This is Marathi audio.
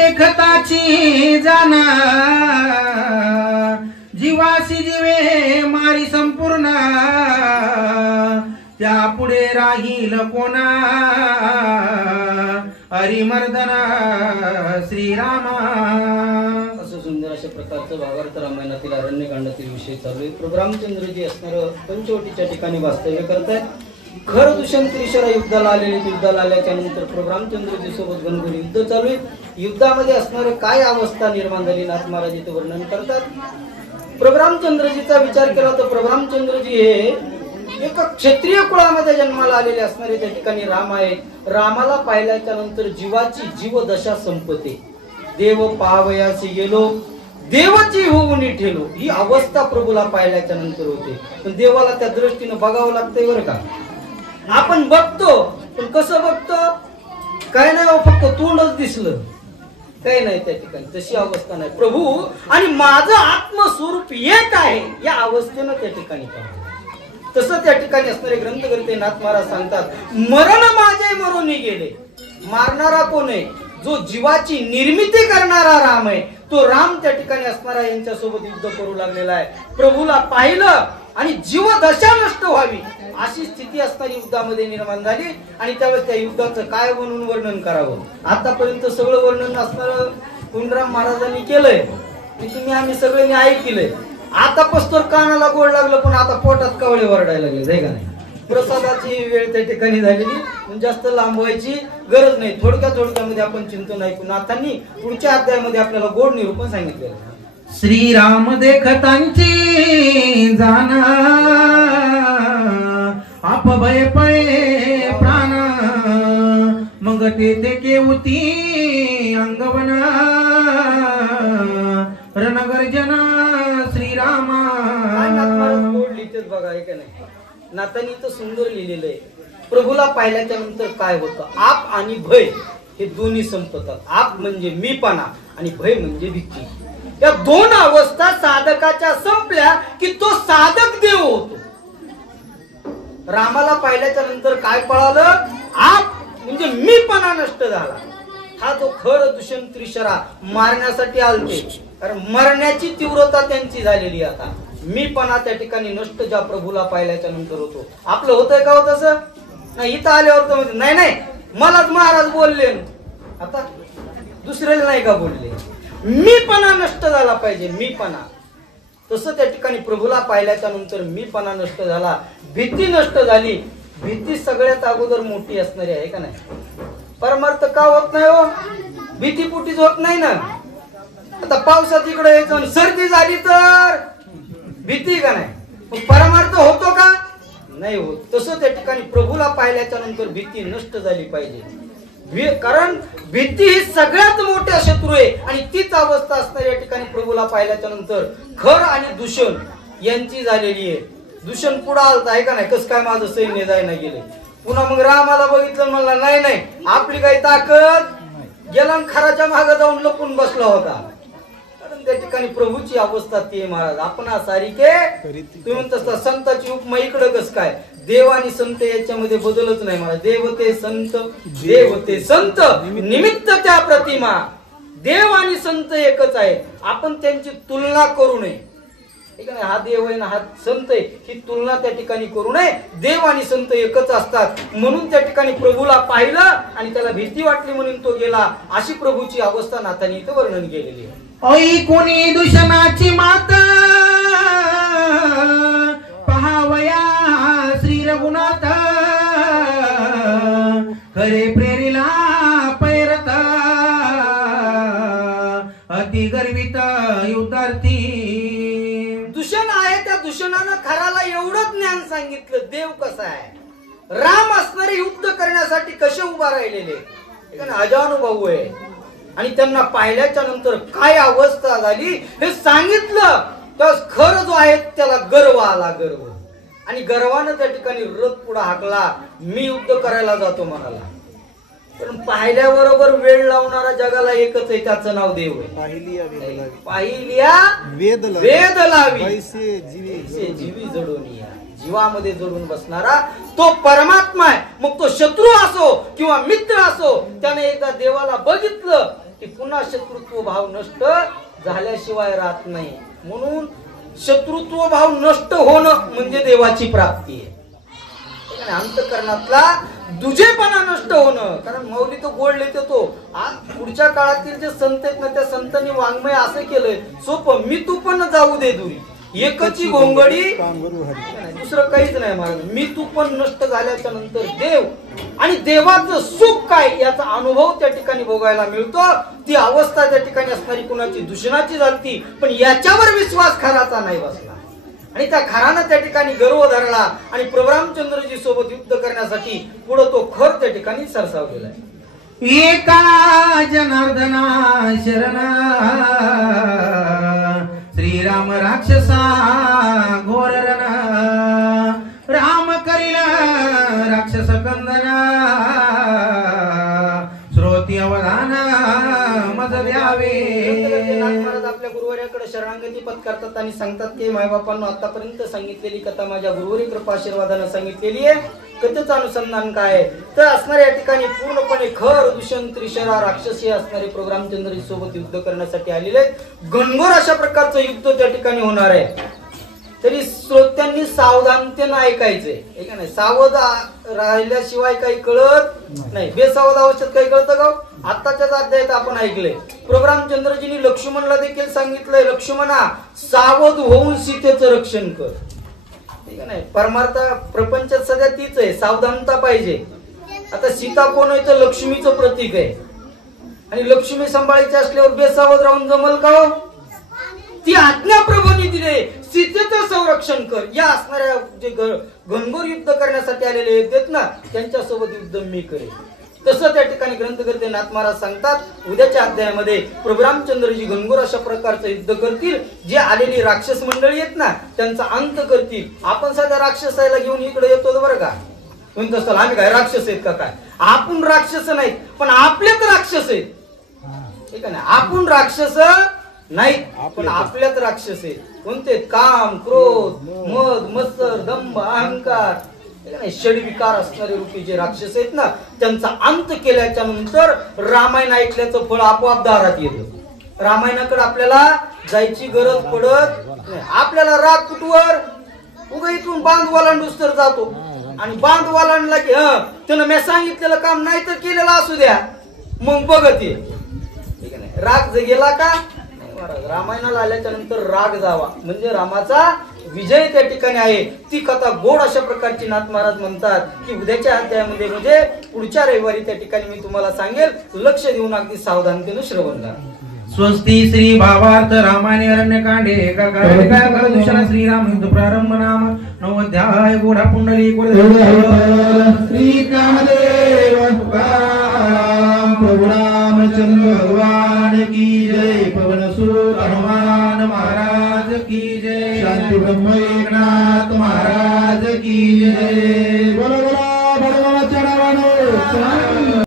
देखताची जाना जीवासी जीवे मारी संपूर्ण त्या पुढे राहील कोणा हरिमर्दना श्रीरामा. असं सुंदर अशा प्रकारचं भावार्थ रामायणातील अरण्यकांडातील विषय चालू आहे. प्रभू रामचंद्रजी असणार पंचवटीच्या ठिकाणी वास्तव्य करतायत. खर दुष्यंत त्रिशरा युद्धाला आलेले, युद्धाला आल्याच्या नंतर प्रभू रामचंद्रजी सोबत घनघोर युद्ध चालू आहे. युद्धामध्ये असणारे काय अवस्था निर्माण झाली नाथ महाराज इथे वर्णन करतात. प्रभू रामचंद्रजीचा विचार केला तर प्रभू रामचंद्रजी हे एका क्षत्रिय कुळामध्ये जन्माला आलेले असणारे त्या ठिकाणी राम आहे. रामाला पाहिल्याच्या नंतर जीवाची जीवदशा संपते. देव पाहावयासी गेलो देवाची होऊन ठेलो, ही अवस्था प्रभूला पाहिल्याच्या नंतर होते. पण देवाला त्या दृष्टीने बघावं लागतंय बरं का. आपण बघतो पण कसं बघतो, काय नाही फक्त तोंडच दिसलं, काही नाही त्या ठिकाणी. तशी अवस्था नाही. प्रभू आणि माझं आत्मस्वरूप एक आहे या अवस्थेनं त्या ठिकाणी पाहतो. तसं त्या ठिकाणी असणारे ग्रंथकर्ते नाथ महाराज सांगतात, मरण माझे मरून गेले. मारणारा कोण आहे? जो जीवाची निर्मिती करणारा राम आहे. तो राम त्या ठिकाणी असणारा यांच्यासोबत युद्ध करू लागलेला आहे. प्रभूला पाहिलं आणि जीवदशा नष्ट व्हावी अशी स्थिती असणारी युद्धामध्ये निर्माण झाली. आणि त्यावेळेस त्या युद्धाचं काय म्हणून वर्णन करावं. आतापर्यंत सगळं वर्णन असणारं कुंडराम महाराजांनी केलंय, तुम्ही आम्ही सगळ्यांनी ऐकलंय. आता पस्तोर कानाला गोड लागलं, पण आता पोटात कावळे वरडायला लागले का नाही. प्रसादाची वेळ त्या ठिकाणी झालेली, जास्त लांबवायची गरज नाही. थोडक्यामध्ये आपण चिंतन ऐकू. नाथांनी पुढच्या अध्यायामध्ये आपल्याला गोड निरूपण सांगितलेलं. श्रीराम देखतांची जाना आप भय पळे प्राण मग ते केवती अंगवना रणगर्जना श्रीरामा. बघा हे का नाही, नाथांनी तर सुंदर लिहिलेलं आहे. प्रभूला पाहिल्याच्या नंतर काय होतं, आप आणि भय हे दोन्ही संपतात. आप म्हणजे मीपणा आणि भय म्हणजे भीती. या दोन अवस्था साधकाच्या संपल्या की तो साधक देव होतो. रामाला पाहिल्याच्या नंतर काय पळालं, आप म्हणजे मीपणा नष्ट झाला. हा जो खर दुष्यंत त्रिशरा मारण्यासाठी आलते, कारण मरण्याची तीव्रता त्यांची झालेली. आता मीपणा त्या ठिकाणी नष्ट ज्या प्रभूला पाहिल्याच्या नंतर होतो. आपलं होतंय का होत असं नाही. इथं आल्यावर तर नाही मलाच महाराज बोलले, आता दुसऱ्याला नाही का बोलले. मीपणा नष्ट झाला पाहिजे, मीपणा. तसं त्या ठिकाणी प्रभूला पाहिल्याच्या नंतर मीपणा नष्ट झाला, भीती नष्ट झाली. भीती सगळ्यात अगोदर मोठी असणारी आहे का नाही. परमार्थ का होत नाही हो, भीतीपुटीच होत नाही ना. आता पावसात इकडे यायचं, सर्दी झाली तर भीती का नाही, परमार्थ होतो का नाही होत. तसं त्या ठिकाणी प्रभूला पाहिल्याच्या नंतर भीती नष्ट झाली पाहिजे. कारण भीती ही सगळ्यात मोठा शत्रू आहे. आणि तीच अवस्था असणार या ठिकाणी प्रभूला पाहिल्याच्या नंतर खर आणि दूषण यांची झालेली आहे. दूषण पुढे आलता आहे का नाही, कस काय माझं सैन्य जायला गेले. पुन्हा मग रामाला बघितलं, मला नाही आपली काही ताकद, गेला खराच्या मागे जाऊन लपून बसला होता. त्या ठिकाणी प्रभूची अवस्था ती महाराज. आपण सारिके तुम्ही म्हणता संताची उपमा इकडं कस काय. देव आणि संत याच्यामध्ये बदलच नाही महाराज. देवते संत निमित्त त्या प्रतिमा. देव आणि संत एकच आहे, आपण त्यांची तुलना करू नये. हा देव आहे ना हा संत आहे, ही तुलना त्या ठिकाणी करू नये. देव आणि संत एकच असतात. म्हणून त्या ठिकाणी प्रभूला पाहिलं आणि त्याला भीती वाटली म्हणून तो गेला. अशी प्रभूची अवस्था नाथांनी इथं वर्णन केलेली आहे. ऐ कोणी दूषणाची मात पहावया श्री रघुनाथ खरे प्रेरिला पैरत अति गर्वित युद्धार्थी. दूषण आहे त्या दूषणानं खराला एवढं ज्ञान सांगितलं. देव कसा आहे, राम असणारे युद्ध करण्यासाठी कसे उभा राहिलेले अजानुभव आहे. आणि त्यांना पाहिल्याच्या नंतर काय अवस्था झाली हे सांगितलं. तर खर जो आहे त्याला गर्व आला, गर्व. आणि गर्वानं त्या ठिकाणी रथ पुढे हाकला, मी युद्ध करायला जातो म्हणाला. पण पाहिल्याबरोबर वेळ लावणारा जगाला एकच आहे, त्याचं नाव देव आहे. पाहिल्या वेद लावी जीवी जडून या. जीवामध्ये जडून बसणारा तो परमात्मा आहे. मग तो शत्रू असो किंवा मित्र असो, त्याने एकदा देवाला बघितलं की पुन्हा शत्रुत्व भाव नष्ट झाल्याशिवाय राहत नाही. म्हणून शत्रुत्व भाव नष्ट होणं म्हणजे देवाची प्राप्ती आहे. अंतःकरणातला दुजेपणा नष्ट होणं. कारण मौली तो गोड लिहितो तो. आज पुढच्या काळातील जे संत आहेत ना, त्या संतांनी वाङ्मय असं केलंय सोपं, मी तू पण जाऊ दे दुरी, एकची घोंगडी, दुसरं काहीच नाही महाराज. मी तू पण नष्ट झाल्याच्या नंतर देव आणि देवाचं सुख काय याचा अनुभव त्या ठिकाणी भोगायला मिळतो. ती अवस्था त्या ठिकाणी असणारी कुणाची दूषणाची झालती, पण याच्यावर विश्वास खराचा नाही बसला आणि त्या खरानं त्या ठिकाणी गर्व धरला आणि प्रभू रामचंद्रजी सोबत युद्ध करण्यासाठी पुढे तो खर त्या ठिकाणी सरसावलेला आहे. एका जनार्दना शरणा श्रीराम राक्षसा घोररण राम करील राक्षस कंदना श्रोती अवधान मज द्यावे. महाराज आपल्या गुरुवर्याकडे शरणागती पत्करतात आणि सांगतात की मायबापांना आतापर्यंत सांगितलेली कथा माझ्या गुरुवरी कृपाशीर्वादानं सांगितलेली आहे. कथेचं अनुसंधान काय तर असणाऱ्या या ठिकाणी पूर्णपणे खर दूषण त्रिशरा राक्षसी असणारे प्रभू रामचंद्र सोबत युद्ध करण्यासाठी आलेले घनघोर अशा प्रकारचं युद्ध त्या ठिकाणी होणार आहे. तरी श्रोत्यांनी सावधानतेनं ऐकायचंय, हे का नाही. सावध राहिल्याशिवाय काही कळत नाही. बेसावध अवस्थेत काही कळतं का? आत्ताच्याच अध्यायात आपण ऐकलंय प्रभू रामचंद्रजींनी लक्ष्मणला देखील सांगितलंय, लक्ष्मणा सावध होऊन सीतेचं रक्षण कर. ठीक आहे नाही. परमार्थ प्रपंचात सध्या तीच आहे, सावधानता पाहिजे. आता सीता कोण आहे तर लक्ष्मीचं प्रतीक आहे आणि लक्ष्मी सांभाळायची असल्यावर बेसावध राहून जमल का हो? ती आज्ञा प्रभूंनी दिले, सीतेचं संरक्षण कर. या असणाऱ्या जे घनघोर युद्ध करण्यासाठी आलेले आहेत ना त्यांच्यासोबत युद्ध मी करेन. तसं त्या ठिकाणी ग्रंथकर्ते नाथ महाराज सांगतात उद्याच्या अध्यायामध्ये प्रभू रामचंद्रजी घनघोर अशा प्रकारचं युद्ध करतील. जे आलेली राक्षस मंडळी आहेत ना त्यांचा अंत करतील. आपण सध्या राक्षसाला घेऊन इकडे येतो बरं का, म्हणत असतो आम्ही काय राक्षस आहेत का काय? आपण राक्षस नाहीत पण आपलेच राक्षस आहेत. ठीक आहे ना. आपण राक्षस नाहीत पण आपल्यात राक्षस आहेत. कोणते? काम, क्रोध, मद, मत्सर, दंभ, अहंकार, षडविकार असणारे रूपी जे राक्षस आहेत ना त्यांचा अंत केल्याच्या नंतर रामायण ऐकल्याचं फळ आपोआप दारात येतं. रामायणाकडे आपल्याला जायची गरज पडत नाही. आपल्याला राग कुठवर उगा इथून बांध वालांडूस तर जातो आणि बांध वालांडला की त्यानं मी सांगितलेलं काम नाही तर केलेलं असू द्या मग बघत ये. ठीक आहे. राग गेला का रामायणाला आल्याच्या नंतर राग जावा म्हणजे रामाचा विजय त्या ठिकाणी आहे. ती कथा गोड अशा प्रकारची नाथ महाराज म्हणतात की उद्याच्या अध्यायामध्ये म्हणजे पुढच्या रविवारी त्या ठिकाणी मी तुम्हाला सांगेल. लक्ष देऊन अगदी सावधानतेनं श्रवण करा. स्वस्ती श्री भावार्थ रामायण अरण्यकांडे एका श्रीराम युद्ध प्रारंभ नाम नवोध्याय गोडा पुंडली श्री कामदेव प्रभु रामचंद्र भगवान की जय. पवन सुत हनुमान महाराज की जय. शांति ब्रह्म एकनाथ महाराज की जय.